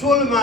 16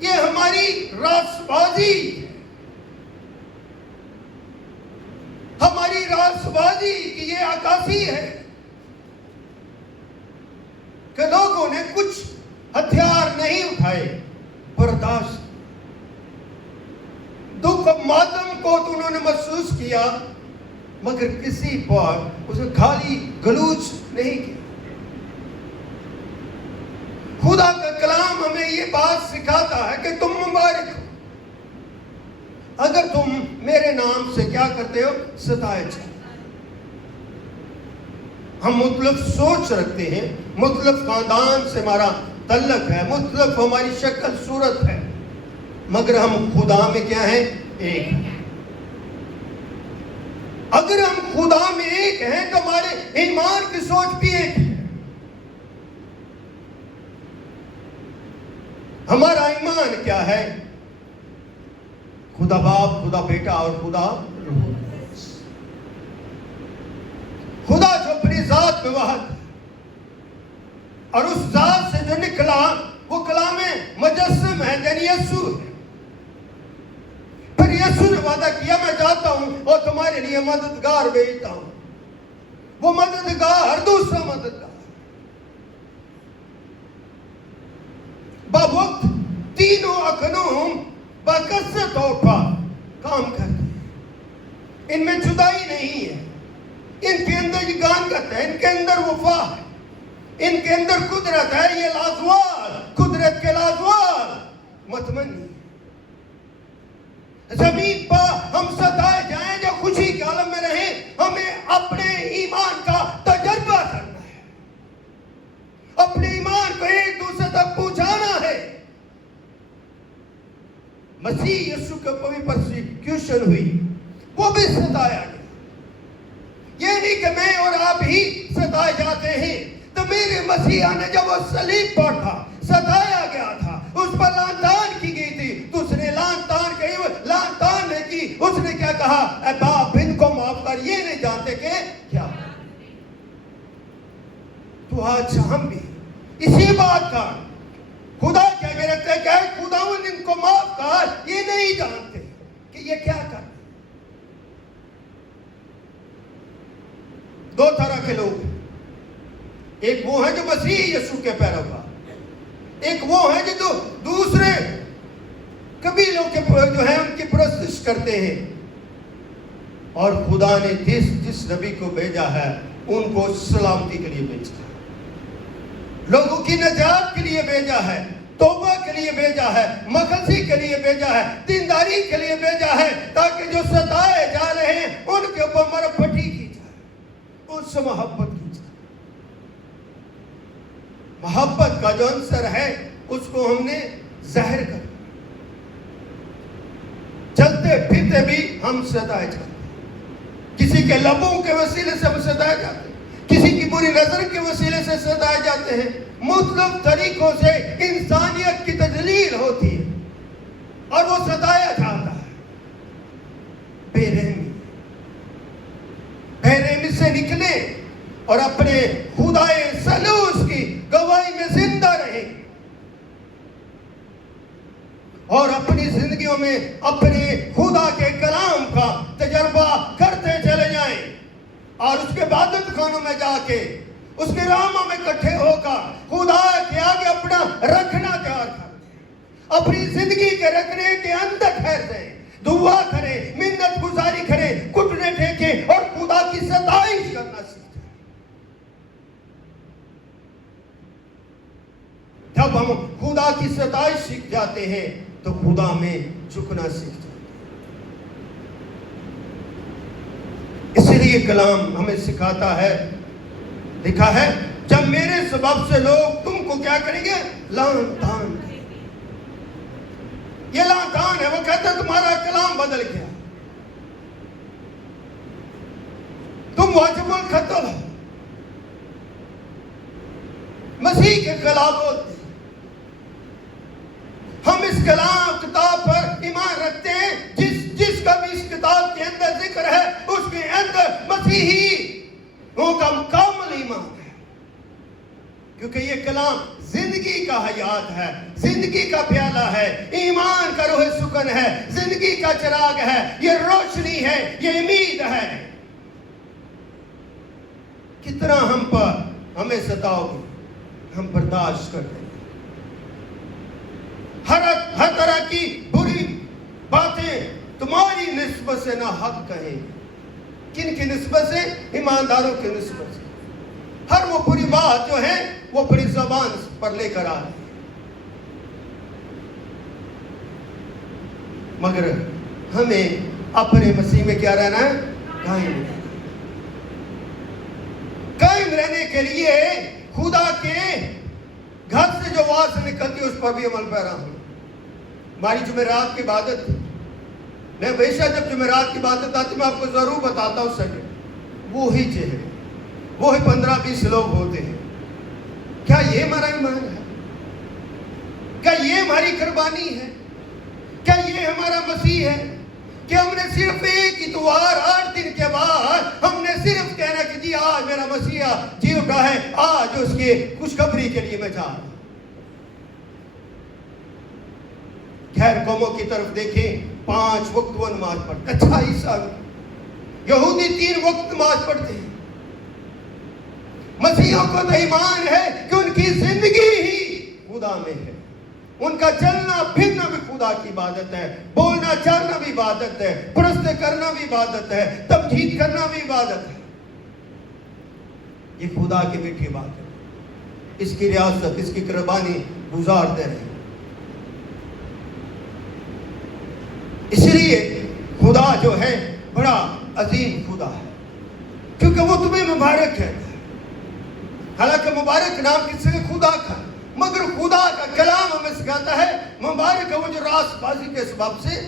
یہ ہماری راست بازی ہے، ہماری راست بازی کی یہ عکاسی ہے کہ لوگوں نے کچھ ہتھیار نہیں اٹھائے، برداشت، دکھ و ماتم کو تو انہوں نے محسوس کیا، مگر کسی پر اسے گالی گلوچ نہیں کیا۔ خدا کا کلام ہمیں یہ بات سکھاتا ہے کہ تم مبارک ہو اگر تم میرے نام سے کیا کرتے ہو؟ ستائے جاتے۔ ہم مختلف سوچ رکھتے ہیں، مختلف خاندان سے ہمارا تعلق ہے، مختلف ہماری شکل صورت ہے، مگر ہم خدا میں کیا ہیں؟ ایک ہیں۔ اگر ہم خدا میں ایک ہیں تو ہمارے ایمان کی سوچ بھی ایک ہے۔ ہمارا ایمان کیا ہے؟ خدا باپ، خدا بیٹا اور خدا روح القدس۔ خدا جو اپنی ذات میں واحد ہے اور اس ذات سے جو نکلا وہ کلام مجسم ہے، یعنی یسوع ہے۔ پھر یسوع نے وعدہ کیا میں جاتا ہوں اور تمہارے لیے مددگار بھیجتا ہوں۔ وہ مددگار دوسرا مددگار بوقت تینوں اخنوم بکثرت طور پر کام کرتے ہیں، ان میں جدائی نہیں ہے، ان کے اندر یگانگت ہے، ان کے اندر وفا ہے، ان کے اندر قدرت ہے۔ یہ لازوال، قدرت کے لازوال متمنی ہے۔ زمین پر ہم ستائے جائیں یا خوشی کے عالم میں رہیں، ہمیں اپنے ایمان کا تجربہ کرنا ہے، اپنے ایمان کو ایک دوسرے تک پہنچانا ہے۔ مسیح یسوع کا کوئی پرسیکیوشن ہوئی، وہ بھی ستایا گیا۔ یہ نہیں کہ میں اور آپ ہی ستائے جاتے ہیں، تو میرے مسیح نے جب وہ صلیب پر تھا، ستایا گیا تھا، اس پر لعن طعن کی گئی تھی، تو اس نے لعن طعن نے کی، اس نے کیا کہا؟ اے باپ ان کو معاف کر، یہ نہیں جانتے کہ کیا۔ تو آج ہم بھی اسی بات کا خدا کیا کہتے ہیں کہ اے خداوند ان کو معاف کر، یہ نہیں جانتے کہ یہ کیا کر۔ دو طرح کے لوگ ہیں، ایک وہ ہے جو مسیح یسوع کے پیروکار، ایک وہ ہے جو دوسرے قبیلوں کے جو ہیں ان کی پرستش کرتے ہیں، اور خدا نے جس نبی کو بھیجا ہے ان کو سلامتی کے لیے بھیجا ہے، لوگوں کی نجات کے لیے بھیجا ہے، توبہ کے لیے بھیجا ہے، مخلصی کے لیے بھیجا ہے، دینداری کے لیے بھیجا ہے، تاکہ جو ستائے جا رہے ہیں ان کے اوپر مرپٹی کی جائے، ان سے محبت کی جائے۔ محبت کا جو عنصر ہے اس کو ہم نے ظاہر کر، چلتے پھرتے بھی ہم ستائے جاتے ہیں، کسی کے لبوں کے وسیلے سے ہم ستائے جاتے ہیں، کسی کی بری نظر کے وسیلے سے ستائے جاتے ہیں، مختلف طریقوں سے انسانیت کی تجلیل ہوتی ہے اور وہ ستایا جاتا ہے۔ بے رحمی سے نکلے اور اپنے خدائے سلوس کی گواہی میں زندہ رہیں اور اپنی زندگیوں میں اپنے خدا کے کلام کا تجربہ کرتے چلے جائیں، اور اس کے عبادت خانوں میں جا کے اس کے راموں میں اکٹھے ہو کر خدا کے آگے اپنا رکھنا تیار کر دیں، اپنی زندگی کے رکھنے کے اندر ٹھہر جائیں، دعا کریں، منت گزاری کریں، گھٹنے ٹیکیں اور خدا کی ستائش کرنا سیکھ جائیں۔ جب ہم خدا کی ستائش سیکھ جاتے ہیں تو خدا میں جھکنا سیکھ جاتے ہیں۔ اس لیے کلام ہمیں سکھاتا ہے، لکھا ہے جب میرے سبب سے لوگ تم کو کیا کریں گے؟ لعن طعن۔ یہ لعن طعن ہے، وہ کہتا ہے تمہارا کلام بدل گیا، تم واجب القتل ہو، مسیح کے خلاف بولتے ہیں۔ ہم اس کلام کتاب پر ایمان رکھتے ہیں، جس کا بھی اس کتاب کے اندر ذکر ہے اس کے اندر مسیحی کا کامل ایمان ہے۔ کیونکہ یہ کلام زندگی کا حیات ہے، زندگی کا پیالہ ہے، ایمان کا روح سکن ہے، زندگی کا چراغ ہے، یہ روشنی ہے، یہ امید ہے۔ کتنا ہم پر ہمیں ستاؤ گے، ہم برداشت کر دیں۔ ہر طرح کی بری باتیں تمہاری نسبت سے نہ حق کہیں۔ کن کی نسبت سے؟ ایمانداروں کی نسبت سے۔ ہر وہ بری بات جو ہے وہ اپنی زبان پر لے کر آ رہے ہیں، مگر ہمیں اپنے مسیح میں کیا رہنا ہے؟ قائم رہنے کے لیے خدا کے گھر سے جو آواز نکلتی ہے اس پر بھی عمل پیرا ہوں۔ ہماری جمعرات کی عبادت، میں ہمیشہ جب جمعرات کی عبادت آتی میں آپ کو ضرور بتاتا ہوں سکے وہی چہرے، وہی 15-20 لوگ ہوتے ہیں۔ کیا یہ ہمارا ایمان ہے؟ کیا یہ ہماری قربانی ہے؟ کیا یہ ہمارا مسیح ہے کہ ہم نے صرف ایک اتوار 8 دن کے بعد ہم نے صرف کہنا کہ جی آج میرا مسیح جی اٹھا ہے، آج اس کی خوشخبری کے لیے میں جا رہا ہوں۔ خیر قوموں کی طرف دیکھیں، 5 وقت وہ نماز پڑھتے، اچھا عیسیٰ یہودی 3 وقت نماز پڑھتے ہیں۔ مسیحوں کو تو ایمان ہے کہ ان کی زندگی ہی خدا میں ہے، ان کا چلنا پھرنا بھی خدا کی عبادت ہے، بولنا چلنا بھی عبادت ہے، پرست کرنا بھی عبادت ہے، تمجید کرنا بھی عبادت ہے۔ یہ خدا کی میٹھی بات ہے، اس کی ریاست، اس کی قربانی گزارتے رہے۔ اس لیے خدا جو ہے بڑا عظیم خدا ہے، کیونکہ وہ تمہیں مبارک ہے۔ حالانکہ مبارک نام کس سے؟ خدا کا، مگر خدا کا کلام ہمیں سکھاتا ہے مبارک ہے وہ جو راست بازی کے سبب سے،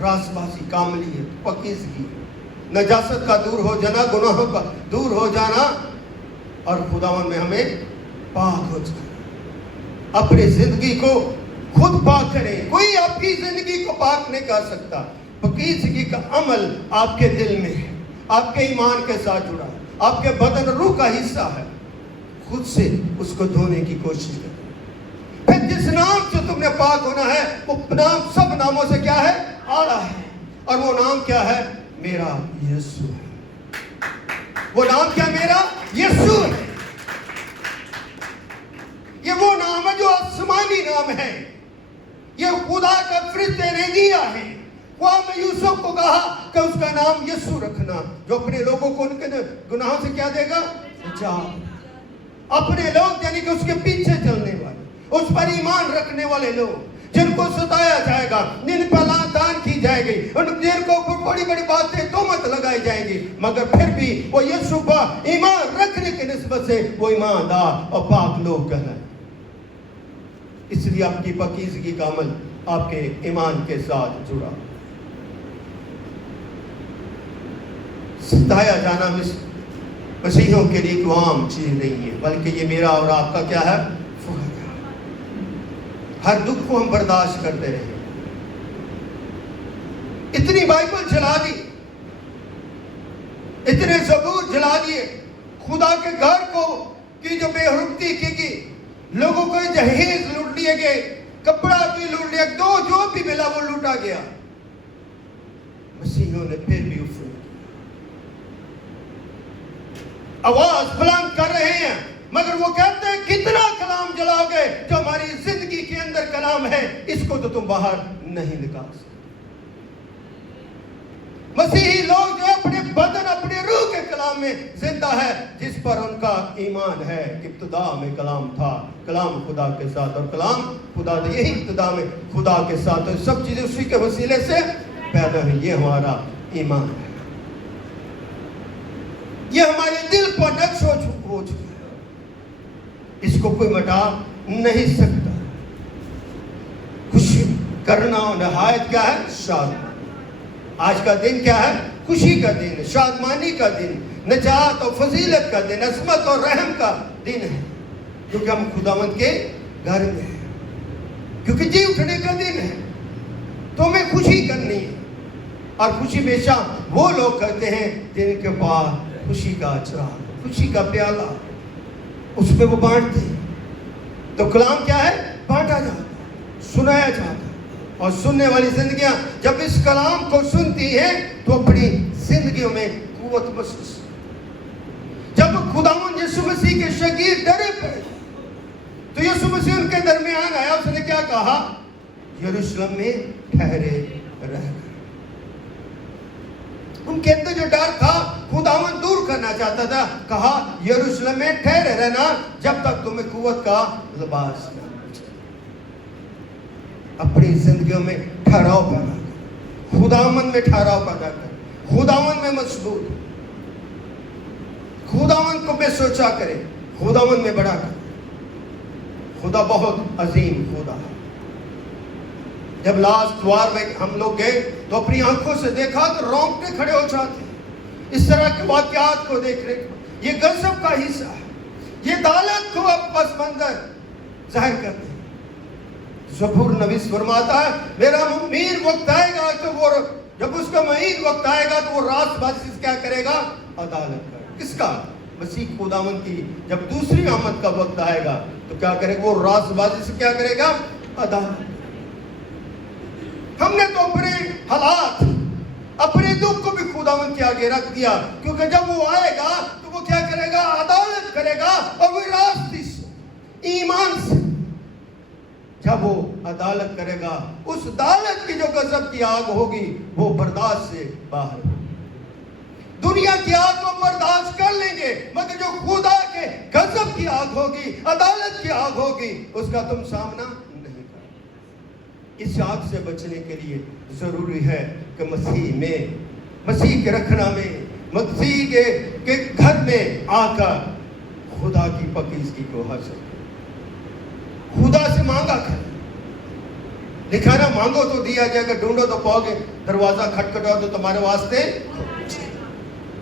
راست بازی، کاملیت، پاکیزگی، نجاست کا دور ہو جانا، گناہوں کا دور ہو جانا، اور خداوند میں ہمیں پاک ہو جانا۔ اپنی زندگی کو خود پاک کریں، کوئی آپ کی زندگی کو پاک نہیں کر سکتا۔ پاکیزگی کا عمل آپ کے دل میں ہے، آپ کے ایمان کے ساتھ جڑا ہے، آپ کے بدن روح کا حصہ ہے۔ خود سے اس کو دھونے کی کوشش کریں۔ پھر جس نام سے تم نے پاک ہونا ہے وہ نام سب ناموں سے کیا ہے؟ اعلیٰ ہے، اور وہ نام کیا ہے؟ میرا یسوع ہے۔ وہ نام کیا؟ میرا یسوع ہے۔ یہ وہ نام ہے جو آسمانی نام ہے، یہ خدا کا فرشتے نے دیا ہے۔ قوم یوسف کو کہا کہ اس کا نام یسوع رکھنا، جو اپنے لوگوں کو ان کے گناہوں سے کیا دے گا؟ نجات۔ اپنے لوگ یعنی کہ اس کے پیچھے چلنے والے، اس پر ایمان رکھنے والے لوگ، جن کو ستایا جائے گا، جن پر لعنت کی جائے گی، جن کو بڑی بڑی باتیں تہمت لگائی جائیں گی، مگر پھر بھی وہ یسوع پر ایمان رکھنے کی نسبت سے وہ ایماندار اور پاک لوگ کہلائیں۔ اس لیے آپ کی پاکیزگی کا عمل آپ کے ایمان کے ساتھ جڑا۔ ستایا جانا مسیحیوں کے لیے کوئی عام چیز نہیں ہے، بلکہ یہ میرا اور آپ کا کیا ہے؟ فرض ہے۔ ہر دکھ کو ہم برداشت کرتے رہے۔ اتنی بائبل جلا دی، اتنے زبور جلا دیے، خدا کے گھر کو کی جو بے حرمتی کی گئی، لوگوں کو جہیز لوٹ لیے گئے، کپڑا بھی لوٹ لیا، جو بھی ملا وہ لوٹا گیا۔ مسیحیوں نے پھر بھی آواز بلند کر رہے ہیں، مگر وہ کہتے ہیں کتنا کلام جلاؤ گے؟ جو ہماری زندگی کے اندر کلام ہے اس کو تو تم باہر نہیں نکال سکتے۔ مسیحی لوگ جو اپنے بدن اپنے روح کے کلام میں زندہ ہے، جس پر ان کا ایمان ہے کہ ابتدا میں کلام تھا، کلام خدا کے ساتھ، اور کلام خدا تھا، یہی ابتدا میں خدا کے ساتھ، اور سب چیزیں اسی کے وسیلے سے پیدا ہوئی۔ یہ ہمارا ایمان ہے، یہ ہمارے دل پر نقش ہو چکا ہے، اس کو کوئی مٹا نہیں سکتا۔ خوشی کرنا نہایت کیا ہے؟ شاد۔ آج کا دن کیا ہے؟ خوشی کا دن، شادمانی کا دن، نجات اور فضیلت کا دن، عظمت اور رحم کا دن ہے، کیونکہ ہم خداوند کے گھر میں ہیں، کیونکہ جی اٹھنے کا دن ہے، تو ہمیں خوشی کرنی ہے۔ اور خوشی ہمیشہ وہ لوگ کرتے ہیں جن کے پاس خوشی کا چراغ, خوشی کا پیالہ اس پہ وہ بانٹتے. تو کلام کیا ہے؟ بانٹا جاتا, سنایا جاتا. اور سننے والی زندگیاں جب اس کلام کو سنتی ہیں تو اپنی زندگیوں میں قوت محسوس. جب خداوند یسوع مسیح کے شاگرد ڈرے پڑے تو یسوع مسیح ان کے درمیان آیا. اس نے کیا کہا؟ یروشلم میں ٹھہرے رہ. ان کے اندر جو ڈر تھا خداوند دور کرنا چاہتا تھا. کہا یروشلم میں ٹھہرے رہنا جب تک تمہیں قوت کا لباس نہ. اپنی زندگیوں میں ٹھہراؤ پیدا کر, خداوند میں ٹھہراؤ پیدا کر, خداوند میں مضبوط, خداوند کو میں سوچا کرے, خداوند میں بڑا کر. خدا بہت عظیم خدا ہے. جب لاسٹ وار میں ہم لوگ گئے تو اپنی آنکھوں سے دیکھا تو رونگٹے کھڑے ہو جاتے. اس طرح کے واقعات کو دیکھ رہے, یہ غضب کا حصہ ہے, یہ عدالت کو اب پس منظر ظاہر کرتے ہیں. زبور نویس فرماتا ہے میرا میر وقت آئے گا تو وہ, جب اس کا معید وقت آئے گا تو وہ راست بازی سے کیا کرے گا؟ عدالت کرے. کس کا؟ مسیح خداوند کی. جب دوسری آمد کا وقت آئے گا تو کیا کرے گا؟ وہ راست بازی سے کیا کرے گا؟ عدالت. ہم نے تو اپنے حالات, اپنے دکھ کو بھی خداوند کے آگے رکھ دیا, کیونکہ جب وہ آئے گا تو وہ کیا کرے گا؟ عدالت کرے گا. اور وہ راستی سے, ایمان سے جب وہ عدالت کرے گا, اس عدالت کی جو غضب کی آگ ہوگی وہ برداشت سے باہر ہوگی. دنیا کی آگ کو برداشت کر لیں گے, مگر جو خدا کے غضب کی آگ ہوگی, عدالت کی آگ ہوگی, اس کا تم سامنا نہیں کر. اس آگ سے بچنے کے لیے ضروری ہے کہ مسیح میں, مسیح کے رکھنا میں, مسیح کے گھر میں آ کر خدا کی پاکیزگی کو حاصل, خدا سے مانگا کر. لکھا نا مانگو تو دیا جائے گا, ڈھونڈو تو پاؤ گے, دروازہ کھٹکھٹاؤ تو تمہارے واسطے.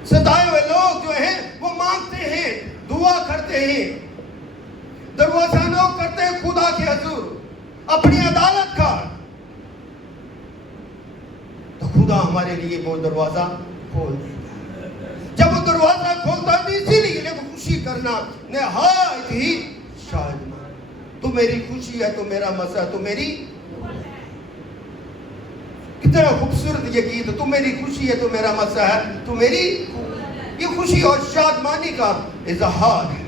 ستائے ہوئے لوگ جو ہیں وہ مانگتے ہیں, دعا کرتے ہیں, دروازہ نوک کرتے ہیں خدا کے حضور اپنی عدالت کا, تو خدا ہمارے لیے وہ دروازہ کھول دیتا. جب وہ دروازہ کھولتا ہے اسی لیے خوشی کرنا نہایت ہی شاید. تو میری خوشی ہے تو میرا مسا, تو میری کتنا خوبصورت یہ گیت, تو میری خوشی ہے تو میرا مسا ہے, تو میری, یہ خوشی اور شادمانی کا اظہار ہے.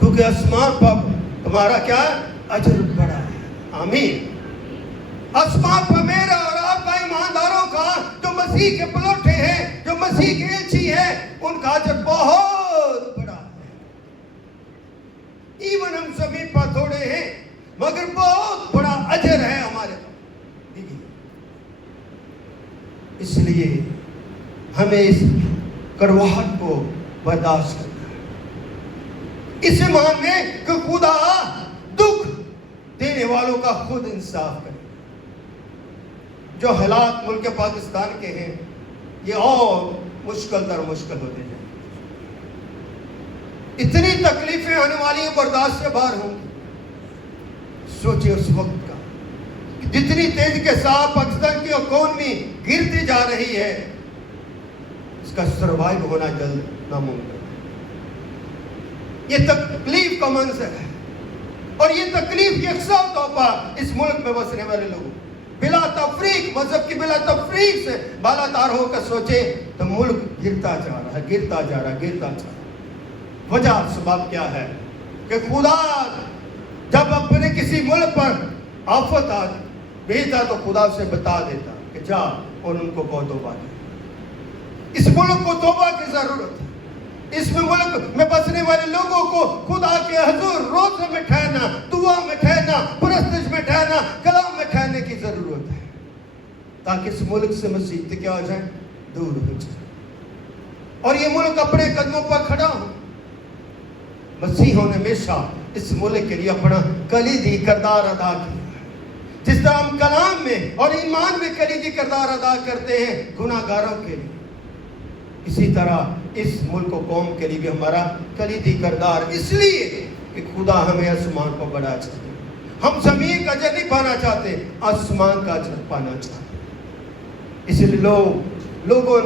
کیونکہ آسمان پر تمہارا کیا اجر بڑا ہے. آمین. آسمان پر میرا اور آپ کا, ایمانداروں کا, جو مسیح کے پلوٹے ہیں, جو مسیح کے ایلچی ہیں, ان کا اجر بہت بڑا ہے. ایون ہم زمین پر تھوڑے ہیں مگر بہت بڑا اجر ہے ہمارے پاس. اس لیے ہمیں اس کڑواہٹ کو برداشت کرنا ہے. اس ایمان میں کہ خدا دکھ دینے والوں کا خود انصاف کرے. جو حالات ملک پاکستان کے ہیں یہ اور مشکل در مشکل ہوتے جائیں. اتنی تکلیفیں آنے والی ہیں, برداشت سے باہر ہوں گی. سوچیں اس وقت کا, جتنی تیزی کے ساتھ پاکستان کی اکانومی گرتی جا رہی ہے, اس کا سروائیو ہونا جلد ناممکن ہے. یہ تکلیف کا منظر ہے, اور یہ تکلیف یکساں طور پر اس ملک میں بسنے والے لوگوں بلا تفریق, مذہب کی بلا تفریق سے بالا تار ہو کر سوچے تو ملک گرتا جا رہا ہے, گرتا جا رہا ہے, گرتا جا رہا ہے. وجہ سبب کیا ہے کہ خدا جب اپنے کسی ملک پر آفت آ بھیجتا تو خدا سے بتا دیتا کہ جا اور ان کو کہو توبہ کر. اس ملک کو توبہ کی ضرورت ہے. اس میں ملک میں بسنے والے لوگوں کو خدا کے حضور روزے میں ٹھہرنا, دعا میں ٹھہرنا, پرستش میں ٹھہرنا, کلام میں ٹھہرنے کی ضرورت ہے, تاکہ اس ملک سے مصیبتیں کیا ہو جائیں, دور ہو جائیں, اور یہ ملک اپنے قدموں پر کھڑا ہو. مسیحوں نے ہمیشہ اس ملک کے لیے اپنا کلیدی کردار ادا کیا. جس طرح ہم کلام میں اور ایمان میں کلیدی کردار ادا کرتے ہیں گناہ گاروں کے لیے, اسی طرح اس ملک و قوم کے لیے بھی ہمارا کلیدی کردار, اس لیے کہ خدا ہمیں آسمان کو بڑا چاہتے ہیں. ہم زمین کا اجر نہیں پانا چاہتے, آسمان کا اجر پانا چاہتے ہیں. اس لیے لوگوں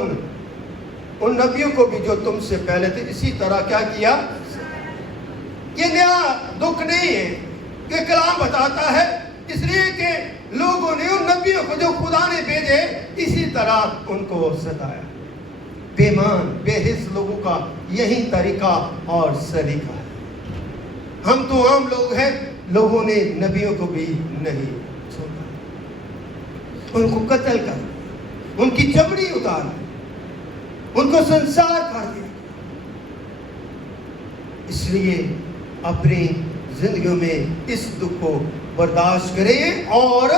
ان نبیوں کو بھی جو تم سے پہلے تھے اسی طرح کیا کیا. یہ نیا دکھ نہیں ہے کہ کلام بتاتا ہے، اس لیے کہ لوگوں نے ان نبیوں کو جو خدا نے بھیجے اسی طرح ان کو ستایا. بے ایمان بے حس لوگوں کا یہی طریقہ اور سلیقہ ہے. ہم تو عام لوگ ہیں، لوگوں نے نبیوں کو بھی نہیں چھوڑا، ان کو قتل کر، ان کی چمڑی اتار، ان کو سنسار کر دیا. اس لیے اپنی زندگیوں میں اس دکھ کو برداشت کریں اور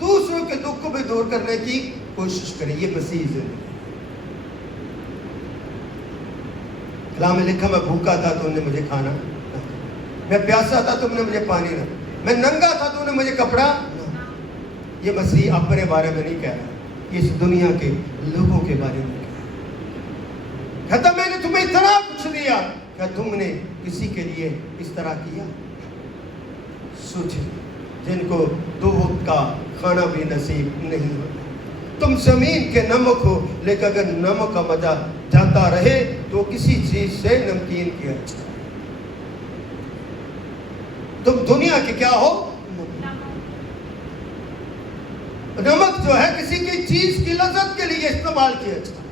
دوسروں کے دکھ کو بھی دور کرنے کی کوشش کریں. یہ مسیح زندگی. کلام میں لکھا میں بھوکا تھا تم نے مجھے کھانا نہ دیا، میں پیاسا تھا تم نے مجھے پانی نہ دیا، میں ننگا تھا تم نے مجھے کپڑا نہ دیا. یہ مسیح اپنے بارے میں نہیں کہہ رہا، یہ اس دنیا کے لوگوں کے بارے میں کہتا میں نے تمہیں اتنا کچھ دیا، کیا تم نے کسی کے لیے اس طرح کیا؟ سوچیں جن کو 2 وقت کا کھانا بھی نصیب نہیں ہوتا. تم زمین کے نمک ہو، لیکن اگر نمک کا مزہ جاتا رہے تو کسی چیز سے نمکین کیا اچھا. تم دنیا کے کیا ہو؟ نمک جو ہے کسی کی چیز کی لذت کے لیے استعمال کیا اچھا.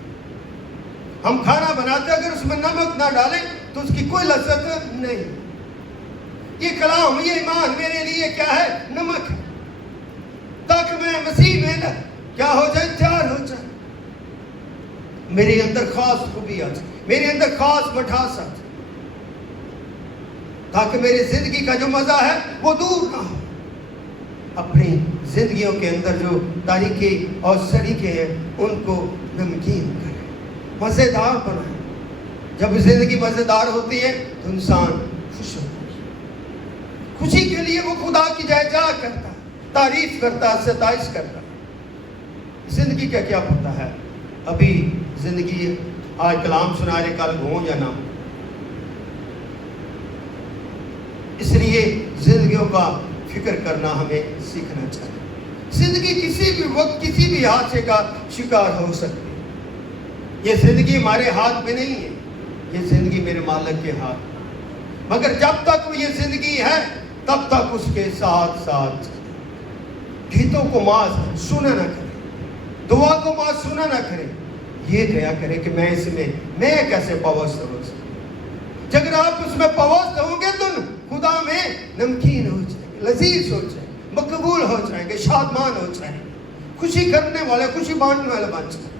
ہم کھانا بناتے اگر اس میں نمک نہ ڈالیں تو اس کی کوئی لذت نہیں. یہ کلام یہ ایمان میرے لیے کیا ہے؟ نمک ہے، تاکہ میں مسیح میں کیا ہو جائے؟ تیار ہو جائے. میرے اندر خاص خوبی آ جائے، میرے اندر خاص مٹھاس آ جائے، تاکہ میری زندگی کا جو مزہ ہے وہ دور نہ ہو. اپنی زندگیوں کے اندر جو تاریخی اور سلیقے ہیں ان کو نمکین کریں، مزیدار بنائیں. جب زندگی مزیدار ہوتی ہے تو انسان خوش ہوتا ہے. خوشی کے لیے وہ خدا کی جائے جا کرتا ہے، تعریف کرتا ہے، ستائش کرتا ہے. زندگی کا کیا پتہ ہے؟ ابھی زندگی آج کلام سنا رہے کل ہو یا نہ ہو. اس لیے زندگیوں کا فکر کرنا ہمیں سیکھنا چاہیے. زندگی کسی بھی وقت کسی بھی حادثے کا شکار ہو سکتی ہے. یہ زندگی ہمارے ہاتھ میں نہیں ہے، یہ زندگی میرے مالک کے ہاتھ. مگر جب تک وہ یہ زندگی ہے تب تک اس کے ساتھ ساتھ گیتوں کو ماں سنا نہ کرے، دعا کو ماں سنا نہ کرے. یہ کیا کرے کہ میں اس میں کیسے پوست ہو سکوں. اگر آپ اس میں پوست ہوں گے تو خدا میں نمکین ہو جائیں گے، لذیذ ہو جائیں گے، مقبول ہو جائیں گے، شادمان ہو جائیں گے، خوشی کرنے والے، خوشی بانٹنے والے بن جائیں.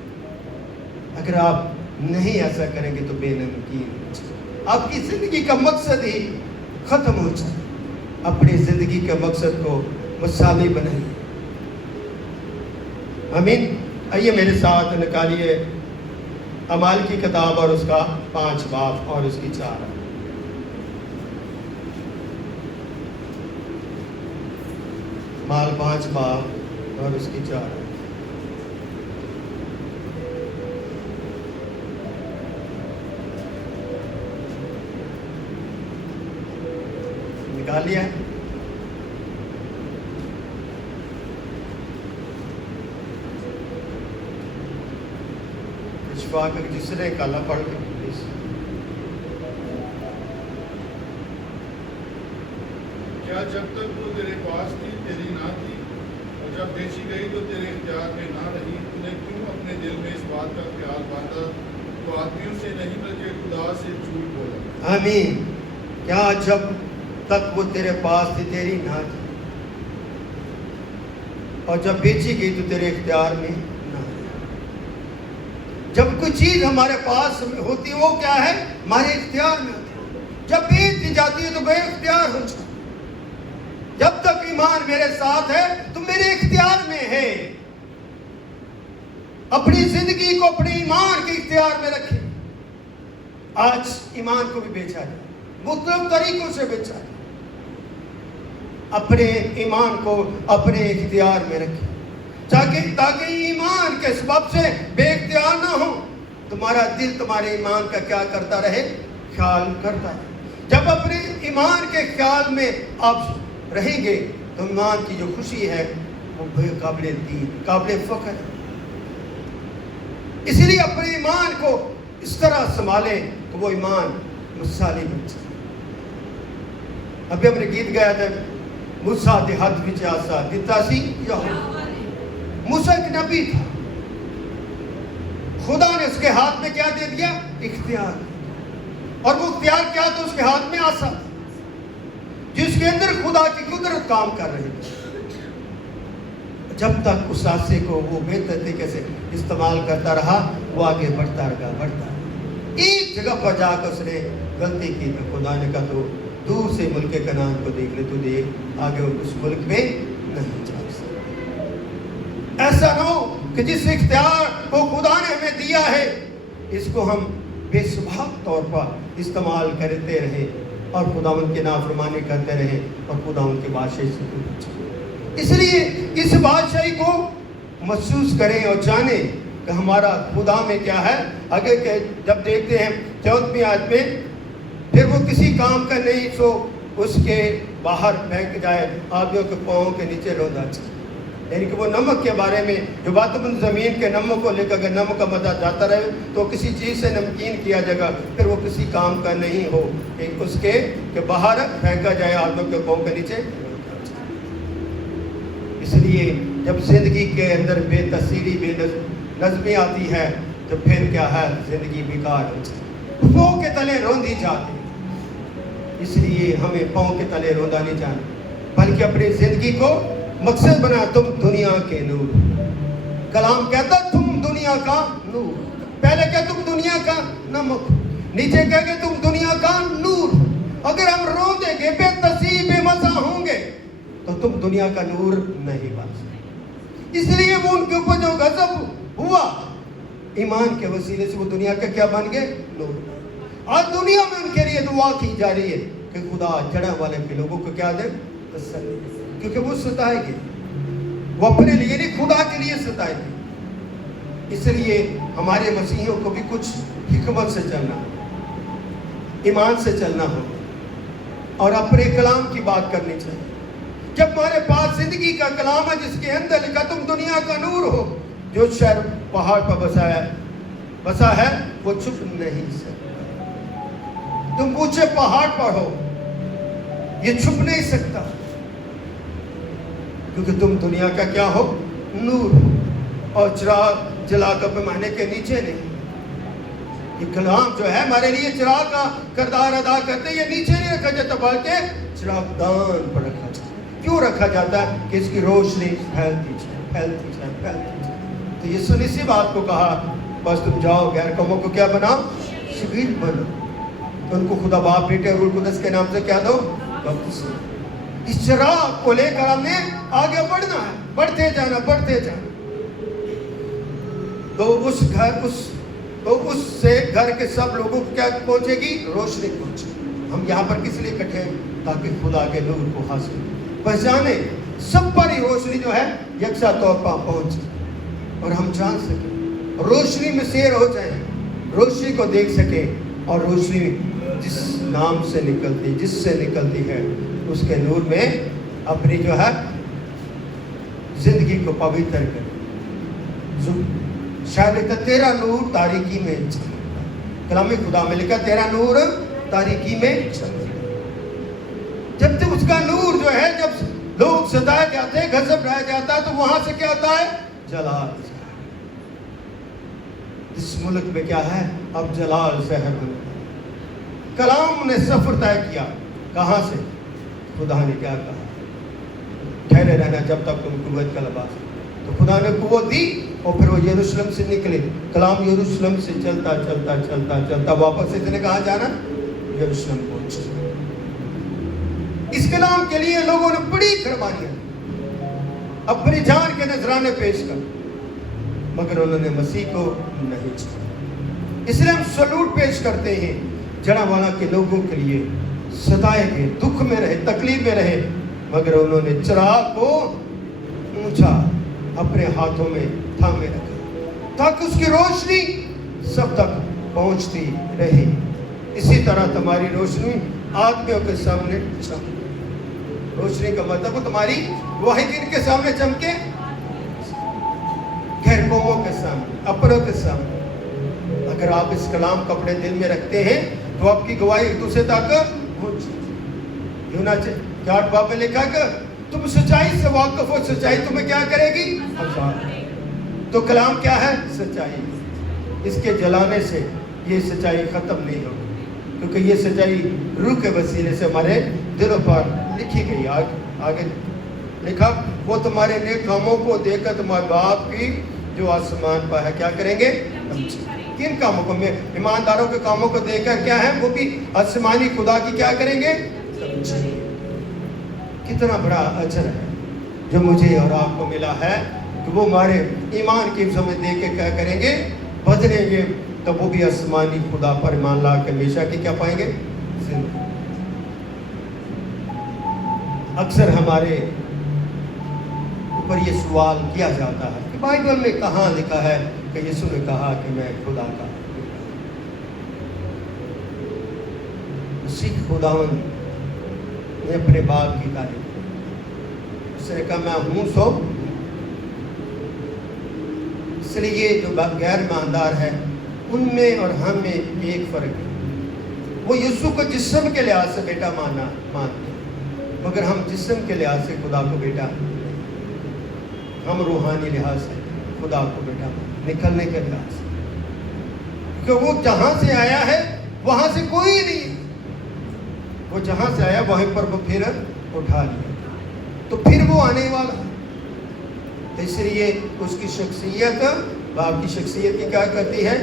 اگر آپ نہیں ایسا کریں گے تو بے نمکین ہو جائیں. آپ کی زندگی کا مقصد ہی ختم ہو جائے. اپنی زندگی کے مقصد کو مثالی بنائیے. آمین. آئیے میرے ساتھ نکالیے اعمال کی کتاب اور اس کا 5 باب اور اس کی 4. اعمال 5 باب اور اس کی 4. نکال لیا؟ جس نے کالا پڑھ کے پلیز. کیا جب تک وہ تیرے پاس تھی تیری نہ تھی، اور جب بیچی گئی تو تیرے اختیار میں نہ رہی؟ تو نے کیوں اپنے دل میں اس بات کا خیال باندھا؟ تو آدمیوں سے نہیں بلکہ خدا سے جھوٹ بولا. آمین. کیا جب تک وہ تیرے پاس تھی تیری نہ تھی، اور جب بیچی گئی تو تیرے اختیار میں نہ رہی. جب کوئی چیز ہمارے پاس ہوتی ہے وہ کیا ہے؟ ہمارے اختیار میں ہوتی ہے. جب بیچ دی جاتی ہے تو بے اختیار ہو جاتی. جب تک ایمان میرے ساتھ ہے تو میرے اختیار میں ہے. اپنی زندگی کو اپنے ایمان کے اختیار میں رکھیں. آج ایمان کو بھی بیچا جائے، مختلف طریقوں سے بیچا جائے. اپنے ایمان کو اپنے اختیار میں رکھیں تاکہ ایمان کے سبب سے بے اختیار نہ ہو. تمہارا دل تمہارے ایمان کا کیا کرتا رہے؟ خیال کرتا ہے. جب اپنے ایمان کے خیال میں آپ رہیں گے تو ایمان کی جو خوشی ہے وہ بے قابل فخر ہے. اس لیے اپنے ایمان کو اس طرح سنبھالے کہ وہ ایمان مثالی بن جائے. ابھی ہم نے گیت گایا تھا موسیٰ دے ہاتھ وچ آسا دتا سی یہوہ. موسیٰ ایک نبی تھا, خدا نے اس کے ہاتھ میں کیا دے دیا؟ اختیار. اور وہ اختیار کیا تھا؟ اس کے ہاتھ میں آسا جس کے اندر خدا کی قدرت کام کر رہی تھی. جب تک اس آسے کو وہ بہتر طریقے سے استعمال کرتا رہا, وہ آگے بڑھتا رہا. ایک جگہ پر جا کر اس نے غلطی کی تو خدا نے کہا تو دور سے ملک کنعان کو دیکھ لے, تو دیکھ آگے اس ملک میں نہیں جا سکتا. ایسا نہ ہو کہ جس اختیار کو خدا نے ہمیں دیا ہے اس کو ہم بے سباق طور پر استعمال کرتے رہیں اور خداوند کی نافرمانی کرتے رہیں اور خداوند کی بادشاہی سے دور ہو جائیں. اس لیے اس بادشاہی کو محسوس کریں اور جانیں کہ ہمارا خدا میں کیا ہے. آگے کہ جب دیکھتے ہیں 14ویں آیت میں, پھر وہ کسی کام کا نہیں سو اس کے باہر پھینک جائے, آدمیوں کے پاؤں کے نیچے روندا چاہے. یعنی کہ وہ نمک کے بارے میں جو بات زمین کے نمک کو لے کر اگر نمک کا مزہ جاتا رہے تو کسی چیز سے نمکین کیا جائے گا, پھر وہ کسی کام کا نہیں ہو کہ اس کے کہ باہر پھینکا جائے آدمیوں کے پاؤں کے نیچے. اس لیے جب زندگی کے اندر بے تسیری بے نظمی آتی ہے تو پھر کیا ہے, زندگی بیکار ہو جاتی ہے, پاؤں کے تلے روندی جاتی. اس لیے ہمیں پاؤں کے تلے روندا نہیں جانا بلکہ اپنی زندگی کو مقصد بنا. تم دنیا کے نور. کلام کہتا تم دنیا کا نور. پہلے کہ تم دنیا کا نمک, نیچے کہہ کہ تم دنیا کا نور. اگر ہم روندیں گے, بے تسیب بے مزہ ہوں گے تو تم دنیا کا نور نہیں بن سکتے. اس لیے وہ ان کے اوپر جو غضب ہوا ایمان کے وسیلے سے وہ دنیا کا کیا بن گئے؟ نور. آج دنیا میں ان کے لیے دعا کی جا رہی ہے کہ خدا جڑا والے کے لوگوں کو کیا دے؟ تسلی. کیونکہ وہ ستائے گی, وہ اپنے لیے نہیں خدا کے لیے ستائے گی. اس لیے ہمارے مسیحیوں کو بھی کچھ حکمت سے چلنا, ایمان سے چلنا ہو اور اپنے کلام کی بات کرنی چاہیے. جب ہمارے پاس زندگی کا کلام ہے جس کے اندر لکھا تم دنیا کا نور ہو, جو شہر پہاڑ پر بسا ہے وہ چھپ نہیں سکتا. تم اونچے پہاڑ پر ہو, یہ چھپ نہیں سکتا کیونکہ تم دنیا کا کیا ہو؟ نور ہو. اور چراغ جلا کر پیمانے کے نیچے نہیں. یہ کلام جو ہے ہمارے لیے چراغ کا کردار ادا کرتے ہیں, یہ نیچے نہیں رکھا جاتا بلکہ چراغ دان پر رکھا جاتا. کیوں رکھا جاتا ہے؟ کہ اس کی روشنی پھیلتی جائے. تو یہ سنی سی بات کو کہا بس تم جاؤ غیر قوموں کو کیا بناؤ؟ شبیل بنو. ان کو خدا باپ بیٹے اور روح القدس کے نام سے کیا دو؟ بپتسمہ. اس چراغ کو لے کر ہم نے آگے بڑھنا ہے, بڑھتے جانا. تو اس سے گھر کے سب لوگوں کو کیا پہنچے گی؟ روشنی پہنچے. ہم یہاں پر کس لیے اکٹھے ہیں؟ تاکہ خدا کے نور کو حاصل پہچانے. سب پر ہی روشنی جو ہے یکساں طور پر پہنچے اور ہم جان سکیں, روشنی میں سیر ہو جائیں, روشنی کو دیکھ سکیں اور روشنی جس نام سے نکلتی, جس سے نکلتی ہے اس کے نور میں اپنی جو ہے زندگی کو پویتر کریں. شاید لکھا تیرا نور تاریکی میں چمکتا. کلام خدا میں لکھا تیرا نور تاریکی میں چمکتا. جب تک اس کا نور جو ہے, جب لوگ ستائے جاتے ہیں, غضب رہ جاتا ہے, تو وہاں سے کیا ہوتا ہے؟ جلال. اس ملک میں کیا ہے؟ اب جلال زہر بن گیا. کلام نے سفر طے کیا. کہاں سے؟ خدا نے کیا کہا؟ ٹھہرے رہنا جب تک تم قوت کا لباس. تو خدا نے قوت دی اور پھر وہ یروشلم سے نکلے. کلام یروشلم سے چلتا واپس اس نے کہاں جانا؟ یروشلم پہنچے. اس کلام کے لیے لوگوں نے بڑی قربانیاں, اپنی جان کے نذرانے پیش کر, مگر انہوں نے مسیح کو نہیں چھوڑا. اس لیے ہم سلوٹ پیش کرتے ہیں جڑا والا کے لوگوں کے لیے, ستائے گئے, دکھ میں رہے, تکلیف میں رہے, مگر انہوں نے چراغ کو اونچا اپنے ہاتھوں میں تھامے رکھا تاکہ اس کی روشنی سب تک پہنچتی رہے. اسی طرح تمہاری روشنی آدمیوں کے سامنے چمکے. روشنی کا مطلب تمہاری واحد ان کے سامنے چمکے, غیر قوموں کے سامنے, اپنوں کے سامنے. اگر آپ اس کلام کو اپنے دل میں رکھتے ہیں تو آپ کی گواہی ایک دوسرے تک ہونا چاہیے. کیا باب میں لکھا کہ تم سچائی سے واقف ہو, سچائی تمہیں کیا کرے گی؟ تو کلام کیا ہے؟ سچائی. اس کے جلانے سے یہ سچائی ختم نہیں ہوگی, کیونکہ یہ سچائی روح کے وسیلے سے ہمارے دلوں پر لکھی گئی. آگے لکھا وہ تمہارے نیک کاموں کو دیکھ کر تمہارے باپ کی جو آسمان پر ہے کیا کریں گے؟ کن کاموں کو؟ ایمانداروں کے کاموں کو دیکھ کر کیا ہے وہ بھی آسمانی خدا کی کیا کریں گے؟ کتنا بڑا اجر ہے جو مجھے اور آپ کو ملا ہے کہ وہ ہمارے ایمان کی سمجھ دے کے کیا کریں گے؟ بدلیں گے. تو وہ بھی آسمانی خدا پر ایمان لا کے ہمیشہ کی کیا پائیں گے؟ اکثر ہمارے اوپر یہ سوال کیا جاتا ہے کہ بائبل میں کہاں لکھا ہے کہ یسوع نے کہا کہ میں خدا کا مسیح خداوند نے اپنے باپ کی تعریف, اس نے کہا میں ہوں سو. اس لیے جو غیر ایماندار ہے ان میں اور ہم میں ایک فرق ہے, وہ یسوع کو جسم کے لحاظ سے بیٹا مانتے ہیں, مگر ہم جسم کے لحاظ سے خدا کو بیٹا, ہم روحانی لحاظ سے خدا کو بیٹا نکلنے کے لحاظ سے, کیونکہ وہ جہاں سے آیا ہے وہاں سے کوئی نہیں, وہ جہاں سے آیا وہیں پر وہ پھر اٹھا لیا, تو پھر وہ آنے والا. تو اس لیے اس کی شخصیت باپ کی شخصیت کی کیا کرتی ہے؟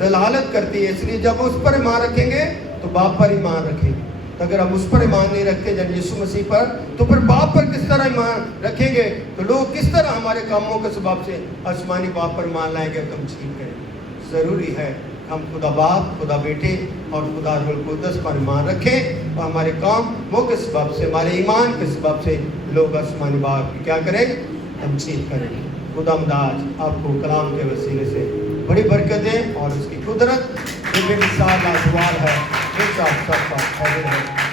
دلالت کرتی ہے. اس لیے جب اس پر ایمان رکھیں گے تو باپ پر ایمان رکھیں گے. تو اگر ہم اس پر ایمان نہیں رکھتے جب یسوع مسیح پر, تو پھر باپ پر کس طرح ایمان رکھیں گے؟ تو لوگ کس طرح ہمارے کاموں کے سبب سے آسمانی باپ پر ایمان لائیں گے, تمجید کریں گے. ضروری ہے ہم خدا باپ, خدا بیٹے اور خدا روح القدس پر ایمان رکھیں, اور ہمارے کام وہ کے سبب سے, ہمارے ایمان کے سبب سے لوگ آسمانی باپ کی کیا کریں؟ تمجید کریں. خدا مداج آپ کو کلام کے وسیلے سے بڑی برکت دیں, اور اس کی قدرت جو بے مثال لازوال ہے, بے شک سب کا حاضر ہے.